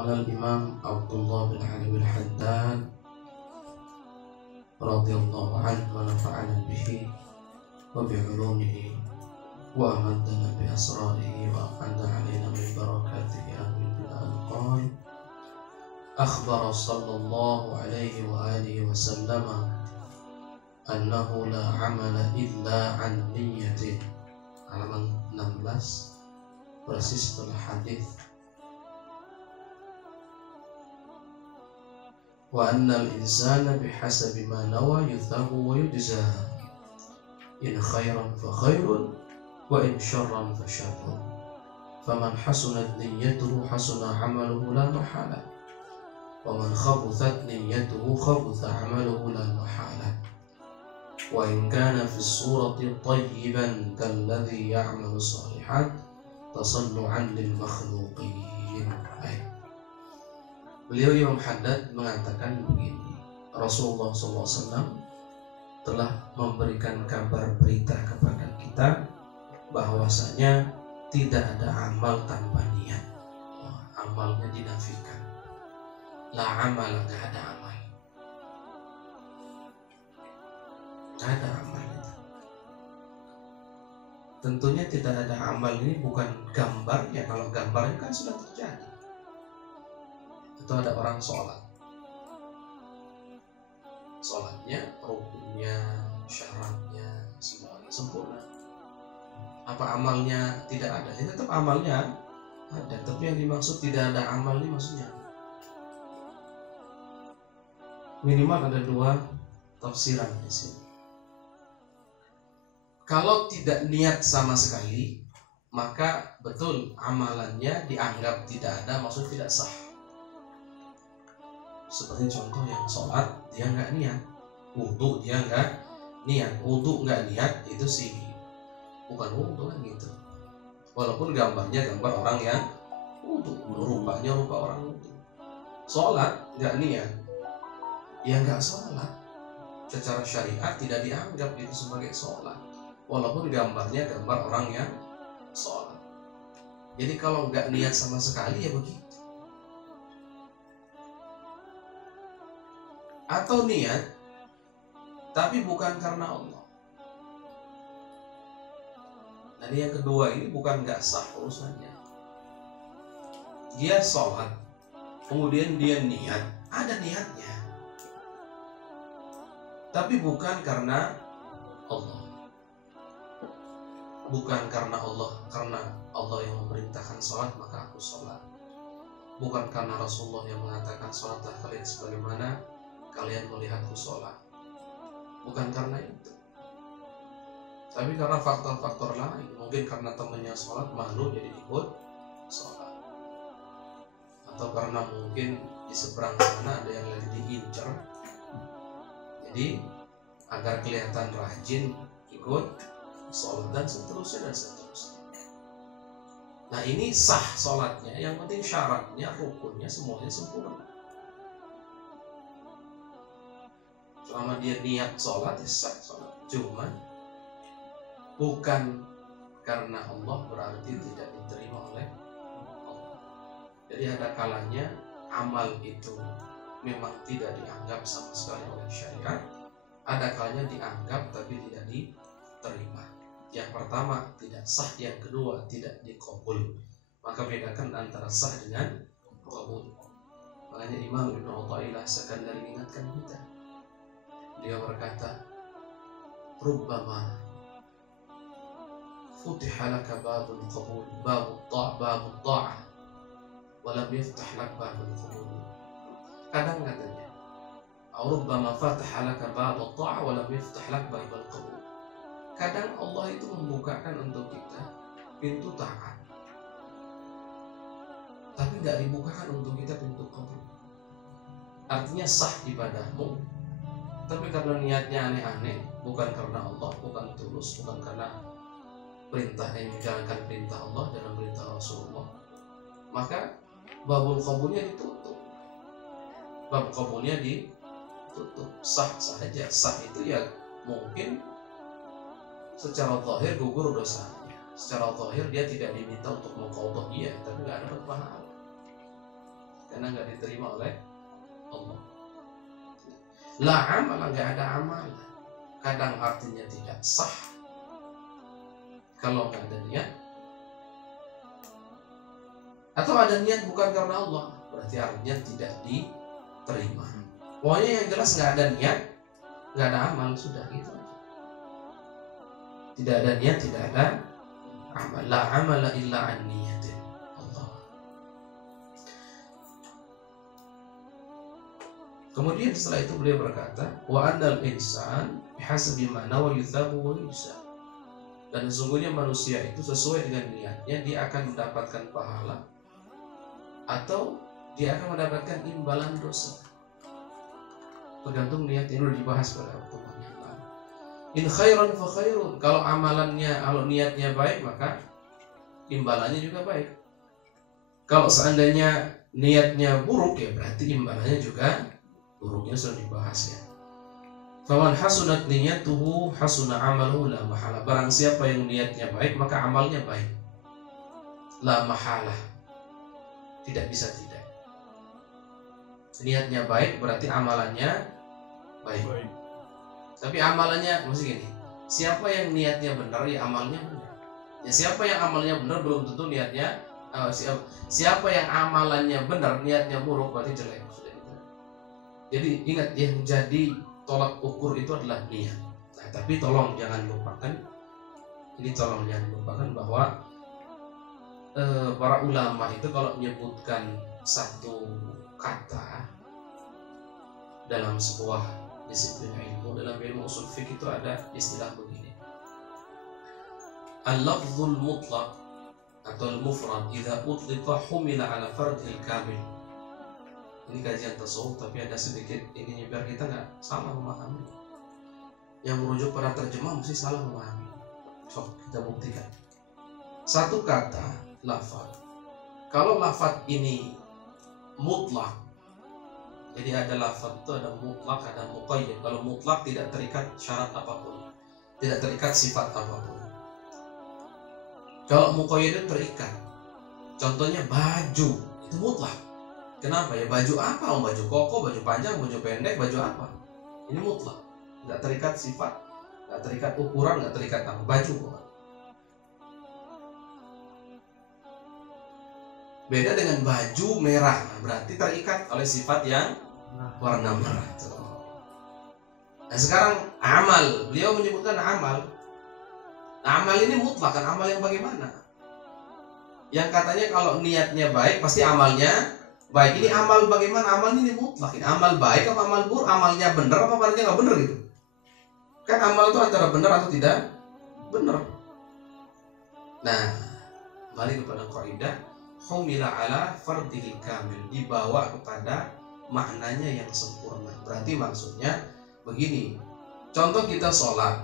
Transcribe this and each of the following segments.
Qala al-Imam Abdullah bin Ali bin Haddad radhiyallahu anhu wa nafa'ana bihi wa bi'ulumihi wa amaddana bi asrarihi wa aqada alaina min barakatihi amin bil anqal. Akhbara sallallahu alaihi wa alihi wa sallama annahu la amala illa an niyyatin. Halaman 16 persis setelah hadis. Wa annal insana bihasabi ma nawa yuthabu wa yujza in khairan fa khairun wa in syarran fa syarrun faman hasunat niyyatuhu hasuna amaluhu la mahala wa man khabuthat niyyatuhu khabutha amaluhu la mahala wa in kana fi surati tayyiban kalladhi ya'malu salihat tasallu'an lil makhluqin. Beliau Imam Haddad mengatakan begini, Rasulullah SAW telah memberikan kabar berita kepada kita bahwasanya tidak ada amal tanpa niat. Amalnya dinafikan. La amal, gak ada amal. Gak ada amal itu. Tentunya tidak ada amal ini bukan gambarnya. Kalau gambarnya kan sudah terjadi. Itu ada orang sholat, sholatnya, rukunnya, syaratnya, semuanya sempurna. Apa amalnya tidak ada? Ya tetap amalnya ada, tapi yang dimaksud tidak ada amal ini maksudnya minimal ada dua tafsiran di sini. Kalau tidak niat sama sekali, maka betul amalannya dianggap tidak ada, maksud tidak sah. Seperti contoh yang sholat dia nggak niat, wudu dia nggak niat, wudu nggak niat itu sih bukan wudu kan gitu. Walaupun gambarnya gambar orang yang wudu, rupanya rupa orang wudu. Sholat nggak niat, ya nggak sholat. Secara syariat tidak dianggap itu sebagai sholat, walaupun gambarnya gambar orang yang sholat. Jadi kalau nggak niat sama sekali ya begitu. Atau niat tapi bukan karena Allah. Dan yang kedua ini bukan gak sah urusannya. Dia sholat, kemudian dia niat, ada niatnya, tapi bukan karena Allah. Bukan karena Allah, karena Allah yang memerintahkan sholat maka aku sholat. Bukan karena Rasulullah yang mengatakan sholatlah kalian sebagaimana kalian melihatku sholat. Bukan karena itu, tapi karena faktor-faktor lain. Mungkin karena temannya sholat malu jadi ikut sholat, atau karena mungkin di seberang sana ada yang lagi diincar, jadi agar kelihatan rajin ikut sholat, dan seterusnya dan seterusnya. Nah ini sah sholatnya, yang penting syaratnya, rukunnya semuanya sempurna. Selama dia niat sholat, ya sah sholat. Cuman bukan karena Allah berarti tidak diterima oleh Allah. Jadi ada kalanya amal itu memang tidak dianggap sama sekali oleh syariat. Ada kalanya dianggap tapi tidak diterima. Yang pertama tidak sah, yang kedua tidak dikabul. Maka bedakan antara sah dengan kabul. Makanya Imam Ibnu Athaillah Sakandari ingatkan kita. Dia berkata, rubbama futiha laka babul qabul, babut ta'ah, wa lam yaftah lak babul qabul. Kadang katanya, rubbama fataha laka babut ta'ah wa lam yaftah lak babul qabul. Kadang Allah itu membukakan untuk kita pintu taat, tapi nggak dibukakan untuk kita pintu qabul. Artinya sah ibadahmu, tapi karena niatnya aneh-aneh, bukan karena Allah, bukan tulus, bukan karena perintah yang menjalankan perintah Allah dalam perintah Rasulullah, maka babul qabulnya ditutup. Bab qabulnya ditutup. Sah saja. Sah itu ya mungkin secara zahir gugur dosanya. Secara zahir dia tidak diminta untuk mengqadha, iya, tapi nggak dapat pahala. karena nggak diterima oleh Allah. La amal, nggak ada amal. Kadang artinya tidak sah kalau nggak ada niat, atau ada niat bukan karena Allah, berarti artinya tidak diterima. Pokoknya yang jelas nggak ada niat, nggak ada amal, sudah gitu aja. Tidak ada niat, tidak ada amal. La amala illa an niyatin. Allah. Kemudian setelah itu beliau berkata, wa andal insan bihasabi ma nawa yuthabu wa yusab. Dan sesungguhnya manusia itu sesuai dengan niatnya, dia akan mendapatkan pahala atau dia akan mendapatkan imbalan dosa. Tergantung niat, ini sudah dibahas pada pertemuan yang lalu. In khairan fa khairun. Kalau amalannya, kalau niatnya baik, maka imbalannya juga baik. Kalau seandainya niatnya buruk, ya berarti imbalannya juga buruknya, sudah dibahas ya. Faman hasunat niyatuhu hasuna amaluhu la mahala. Barang siapa yang niatnya baik, maka amalnya baik. La mahala. Tidak bisa tidak. Niatnya baik berarti amalannya baik. Tapi amalannya mesti gini. Siapa yang niatnya benar, ya amalnya benar. Ya siapa yang amalnya benar belum tentu niatnya. Siapa yang amalannya benar, niatnya buruk, berarti jelek. Jadi ingat, yang jadi tolak ukur itu adalah niat. Nah, tapi tolong jangan lupakan, ini tolong jangan lupakan bahwa para ulama itu kalau menyebutkan satu kata dalam sebuah disiplin ilmu, dalam ilmu usul fiqh itu ada istilah begini. Al-lafzul mutlaq atau al-mufrad idza utliqa humila ala fardil kamil. Ini kajian tasawuf tapi ada sedikit ini biar kita nggak salah memahami. Yang merujuk pada terjemah mesti salah memahami. So, kita buktikan. Satu kata lafaz. Kalau lafaz ini mutlak, jadi ada lafaz itu ada mutlak, ada muqayyad. Kalau mutlak tidak terikat syarat apapun, tidak terikat sifat apapun. Kalau muqayyad itu terikat. Contohnya baju itu mutlak. Kenapa ya? Baju apa? Baju koko, baju panjang, baju pendek, baju apa? Ini mutlak, nggak terikat sifat, nggak terikat ukuran, nggak terikat apa. Baju bukan. Beda dengan baju merah, berarti terikat oleh sifat yang warna merah. Nah sekarang amal, beliau menyebutkan amal. Nah, amal ini mutlak kan? Amal yang bagaimana? Yang katanya kalau niatnya baik pasti amalnya baik. Ini amal bagaimana? Amal ini mutlak. Ini amal baik apa amal buruk? Amalnya benar apa amalnya nggak benar gitu? Kan amal itu antara benar atau tidak benar. Nah, kembali kepada kaidah humila ala fardil kamil, dibawa kepada maknanya yang sempurna. Berarti maksudnya begini. Contoh kita sholat,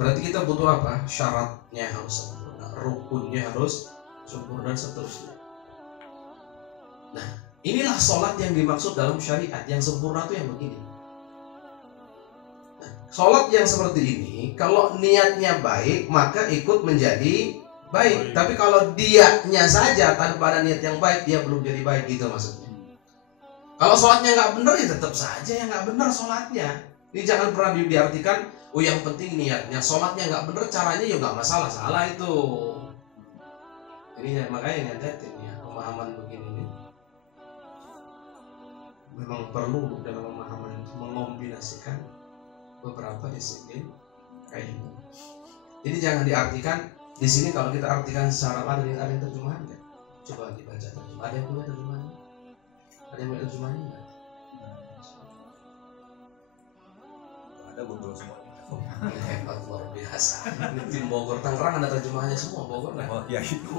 berarti kita butuh apa? Syaratnya harus sempurna, rukunnya harus sempurna dan seterusnya. Nah, inilah sholat yang dimaksud dalam syariat. Yang sempurna itu yang begini. Nah, sholat yang seperti ini, kalau niatnya baik, maka ikut menjadi baik. Tapi kalau dianya saja tanpa ada niat yang baik, dia belum jadi baik, gitu maksudnya. Kalau sholatnya nggak benar, ya tetap saja yang nggak benar sholatnya. Ini jangan pernah diartikan, oh yang penting niatnya. Sholatnya nggak benar, caranya ya nggak masalah, salah itu. Ini makanya hati-hati ya, pemahaman begini nih. Memang perlu dalam pemahaman itu mengombinasikan beberapa disiplin ilmu. Jadi jangan diartikan di sini kalau kita artikan secara ada yang terjemahan kan? Coba dibaca terjemahan. Ada yang punya terjemahannya? Ada yang punya terjemahannya nggak? Ada Bogor semuanya. Hebat luar biasa. Ini tim Bogor Tangerang ada terjemahannya semua Bogor kan? Oh ya itu.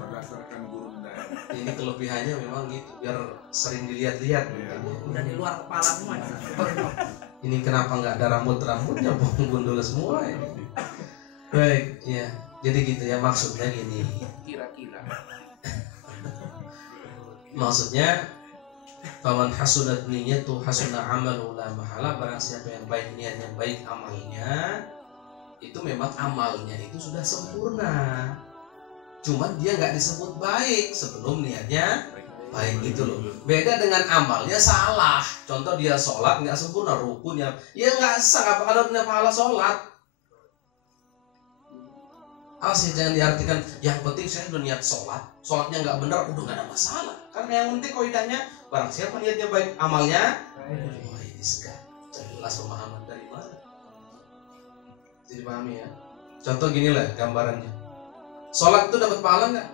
Berdasarkan guru Undang. Ini kelebihannya memang gitu, biar sering dilihat-lihat. Udah di luar kepala semua. Ini kenapa nggak ada rambut-rambutnya, gundul semua ini. Baik, ya. Jadi gitu ya maksudnya gini. Kira-kira. Maksudnya faman hasunat niyyatu hasuna amalu la mahala. Barang siapa yang baik niatnya, baik amalnya, itu memang amalnya itu sudah sempurna. Cuman dia nggak disebut baik sebelum niatnya baik gitu loh. Beda dengan amalnya salah. Contoh dia sholat nggak sempurna rukunnya, ya nggak sah. Apa kalau punya pahala sholat? Asli jangan diartikan yang penting saya udah niat sholat, sholatnya nggak benar udah nggak ada masalah. Karena yang penting kaidahnya barang siapa niatnya baik, amalnya wah ini segar. Jelas pemahaman dari mana? Jadi pahami ya. Contoh gini lah gambarannya. Sholat itu dapat pahala nggak?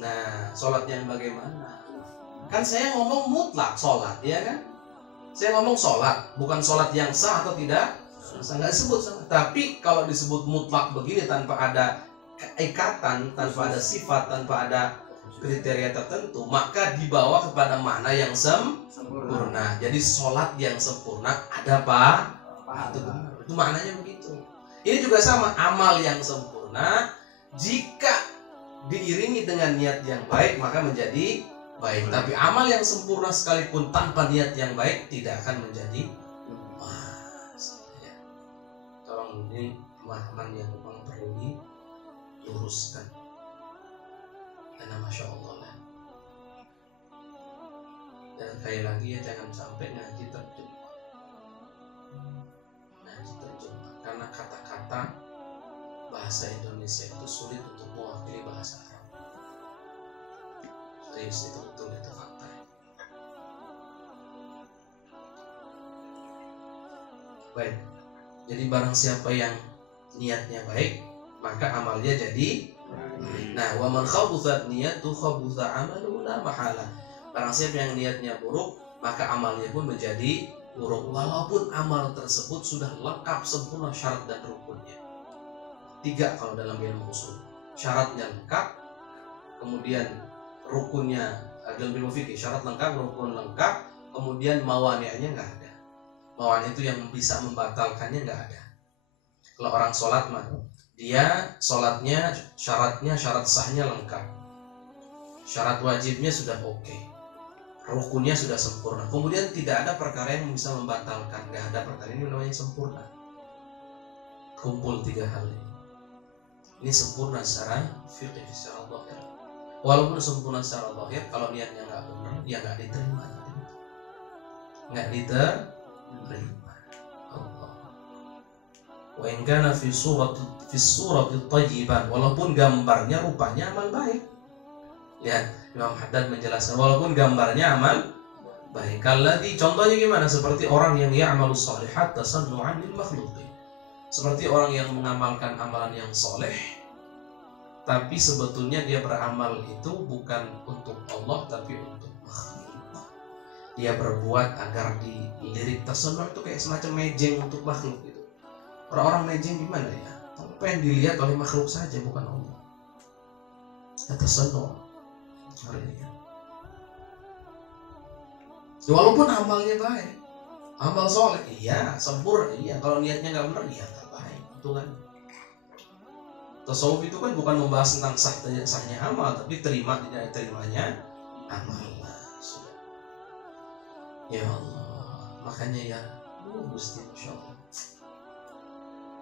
Nah, sholat yang bagaimana? Kan saya ngomong mutlak sholat, ya kan? Saya ngomong sholat, bukan sholat yang sah atau tidak. Nggak disebut sah. Tapi kalau disebut mutlak begini tanpa ada keikatan, tanpa ada sifat, tanpa ada kriteria tertentu, maka dibawa kepada makna yang sempurna. Jadi sholat yang sempurna ada apa? Itu maknanya begitu. Ini juga sama, amal yang sempurna jika diiringi dengan niat yang baik maka menjadi baik. Tapi amal yang sempurna sekalipun tanpa niat yang baik tidak akan menjadi ya. Tolong ini pemahaman yang memang perlu diluruskan. Karena masya Allah lah. Dan sekali lagi ya jangan sampai ngaji terjemah. Ngaji terjemah karena kata-kata bahasa Indonesia itu sulit untuk mewakili bahasa Arab. Serius itu betul, itu fakta. Baik. Jadi barang siapa yang niatnya baik, maka amalnya jadi baik. Nah, wa man khabuthat niyatu khabutha amaluhu la mahala. Barang siapa yang niatnya buruk, maka amalnya pun menjadi buruk walaupun amal tersebut sudah lengkap sempurna syarat dan rukunnya. 3 kalau dalam ilmu usul. Syaratnya lengkap, kemudian rukunnya dalam ilmu fikih, syarat lengkap, rukun lengkap, kemudian mawani'nya nggak ada. Mawani' itu yang bisa membatalkannya nggak ada. Kalau orang sholat mah, dia sholatnya syaratnya, syarat sahnya lengkap, syarat wajibnya sudah oke, rukunnya sudah sempurna, kemudian tidak ada perkara yang bisa membatalkan, nggak ada perkara ini namanya sempurna. Kumpul 3 hal ini. Ini sempurna secara fikih, secara zahir. Walaupun sempurna secara zahir, kalau niatnya nggak benar, ya nggak diterima. Nggak diterima. Allah. Wa in kana fi surati thayyiban, walaupun gambarnya rupanya amal baik. Lihat, Imam Haddad menjelaskan walaupun gambarnya amal baik. Kalladzi, contohnya gimana? Seperti orang yang ya'malu shalihat tasannu'an lil makhluqin. Seperti orang yang mengamalkan amalan yang soleh, tapi sebetulnya dia beramal itu bukan untuk Allah, tapi untuk makhluk. Dia berbuat agar dilirik. Tasannu' itu kayak semacam mejeng untuk makhluk gitu. Orang-orang mejeng gimana ya? Pengen dilihat oleh makhluk saja, bukan Allah. Tasannu'. Walaupun amalnya baik, amal soleh, iya, sempurna, iya. Kalau niatnya nggak benar, iya nggak baik. Itu kan tasawuf itu kan bukan membahas tentang sahnya amal, tapi terima tidak terimanya amal. Sudah. Ya Allah, makanya ya, Gusti, masya Allah.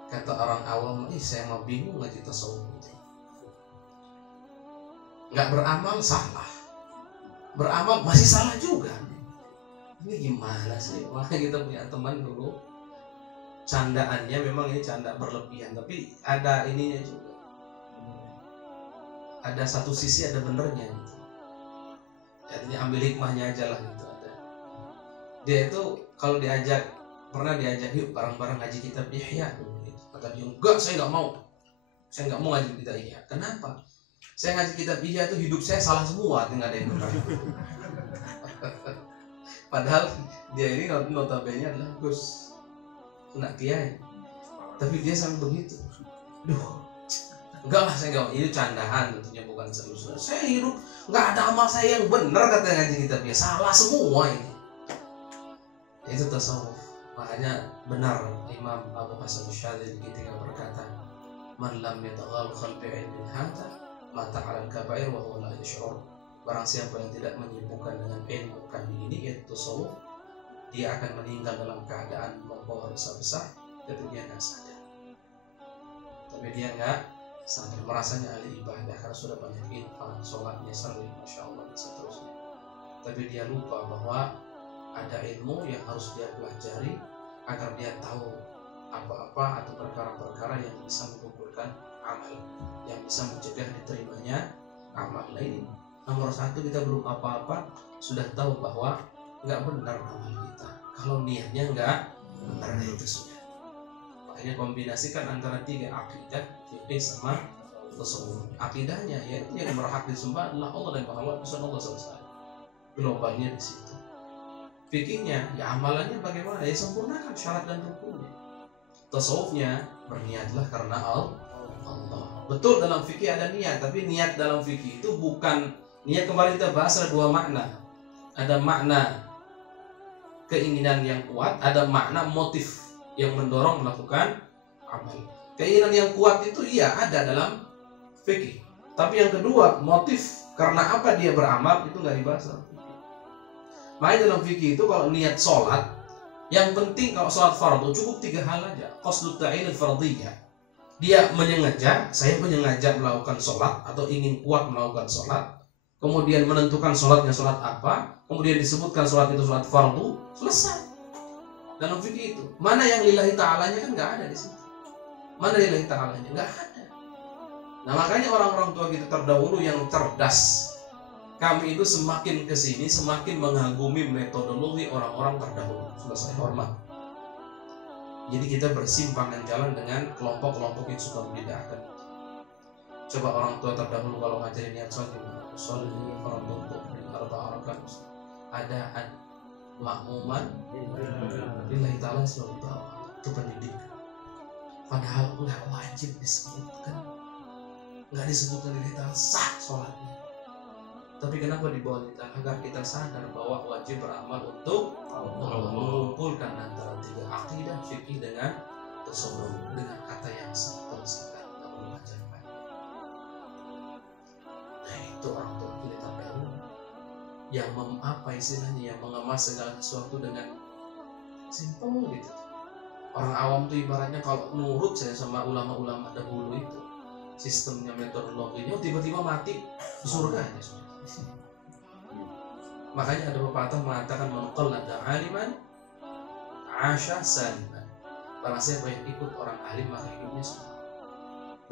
Kata orang awam, saya mau bingung ngaji tasawuf itu. Nggak beramal salah, beramal masih salah juga. Ini gimana sih? Makanya kita punya teman dulu, candaannya memang ini canda berlebihan, tapi ada ininya juga. Ada satu sisi ada benernya gitu. Artinya ambil hikmahnya aja lah gitu. Ada. Dia itu kalau diajak, pernah diajak yuk bareng-bareng ngaji kitab Ihya gitu. Kata dia, enggak, saya nggak mau. Saya nggak mau ngaji kitab Ihya. Kenapa? Saya ngaji kitab Ihya itu hidup saya salah semua, tinggal ada yang benar. Padahal dia ini notabene adalah Gus, anak kiai, tapi dia sampai begitu. Duh, enggak lah, saya nggak, ini candaan tentunya, bukan serius. Saya hidup nggak ada amal saya yang benar, katanya ngaji kitab Ihya, salah semua ini. Itu tasawuf. Makanya benar Imam Abu Hasan Asy'adzili ketika berkata, man lam yataghalqal qalbi ilmin hata mata 'ala al-kaba'ir wa huwa la yash'ur. Barang siapa yang tidak menyibukkan dengan ilmu kami ini, yaitu tasawuf, dia akan meninggal dalam keadaan membawa dosa besar, tapi dia nggak sadar. Tapi dia nggak sadar merasanya ahli ibadah karena sudah banyak infak, sholatnya sering, masya Allah dan seterusnya. Tapi dia lupa bahwa ada ilmu yang harus dia pelajari agar dia tahu apa-apa atau perkara-perkara yang bisa mengumpulkan amal, yang bisa mencegah diterimanya amal lain. Nomor satu, kita belum apa-apa sudah tahu bahwa nggak benar amal kita kalau niatnya nggak benar, itu sudah. Makanya kombinasikan antara tiga, akidah, fikih sama tasawuf. Akidahnya yaitu yang berhak disembah adalah Allah dan Muhammad Rasulullah SAW. Globalnya di situ. Fikihnya ya amalannya bagaimana, ya sempurnakan syarat dan rukunnya. Tasawufnya berniatlah karena Allah. Betul dalam fikih ada niat, tapi niat dalam fikih itu bukan niat, kembali kita bahas ada dua makna. Ada makna keinginan yang kuat, ada makna motif yang mendorong melakukan amal. Keinginan yang kuat itu iya ada dalam fikih. Tapi yang kedua, motif karena apa dia beramal itu nggak dibahas dalam fikih. Makanya dalam fikih itu kalau niat sholat, yang penting kalau sholat fardu cukup 3 hal aja. Qasdut ta'inil fardiyah. Dia menyengaja, saya menyengaja melakukan sholat atau ingin kuat melakukan sholat. Kemudian menentukan sholatnya sholat apa. Kemudian disebutkan sholat itu sholat fardu, selesai. Dalam fikih itu, mana yang lillahi ta'alanya kan nggak ada di situ. Mana lillahi ta'alanya? Nggak ada. Nah makanya orang-orang tua kita terdahulu yang cerdas, kami itu semakin kesini semakin mengagumi metodologi orang-orang terdahulu. Sudah saya hormat. Jadi kita bersimpangan jalan dengan kelompok-kelompok yang suka membid'ahkan. Coba orang tua terdahulu kalau ngajarin niat sholat gimana? Sholat fardu arba'a rakaat. Ada makmuman lillahi ta'ala selalu bawah, itu pendidikan. Padahal nggak wajib disebutkan, nggak disebutkan lillahi ta'ala sah sholatnya. Tapi kenapa dibawa kita? Agar kita sadar bahwa wajib beramal untuk Allah, mengumpulkan antara 3 akidah, fikih dengan tasawuf dengan kata yang simpel singkat, namun panjang. Nah itu orang tua kita terdahulu yang istilahnya, yang mengemas segala sesuatu dengan simpel gitu. Orang awam tuh ibaratnya kalau nurut saya sama ulama-ulama dahulu itu, sistemnya, metodologinya, tiba-tiba mati di surga aja. Makanya ada pepatah mengatakan man qallada aliman asha saliman. Barang siapa yang ikut orang alim maka hidupnya selamat,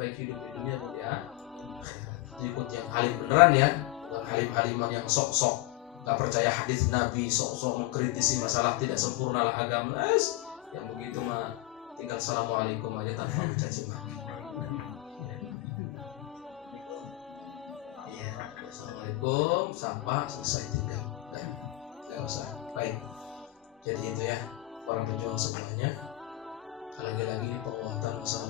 baik hidup di dunia maupun di akhirat. Ikut yang alim beneran ya, bukan alim-aliman yang sok-sok gak percaya hadis Nabi, sok-sok mengkritisi masalah tidak sempurnalah agama. Yang begitu mah tinggal assalamualaikum aja tanpa mencaci maki. Ya, assalamualaikum, sapa, selesai, tinggal. Gak usah. Baik. Jadi itu ya, para pejuang semuanya. Lagi-lagi ini penguatan masalah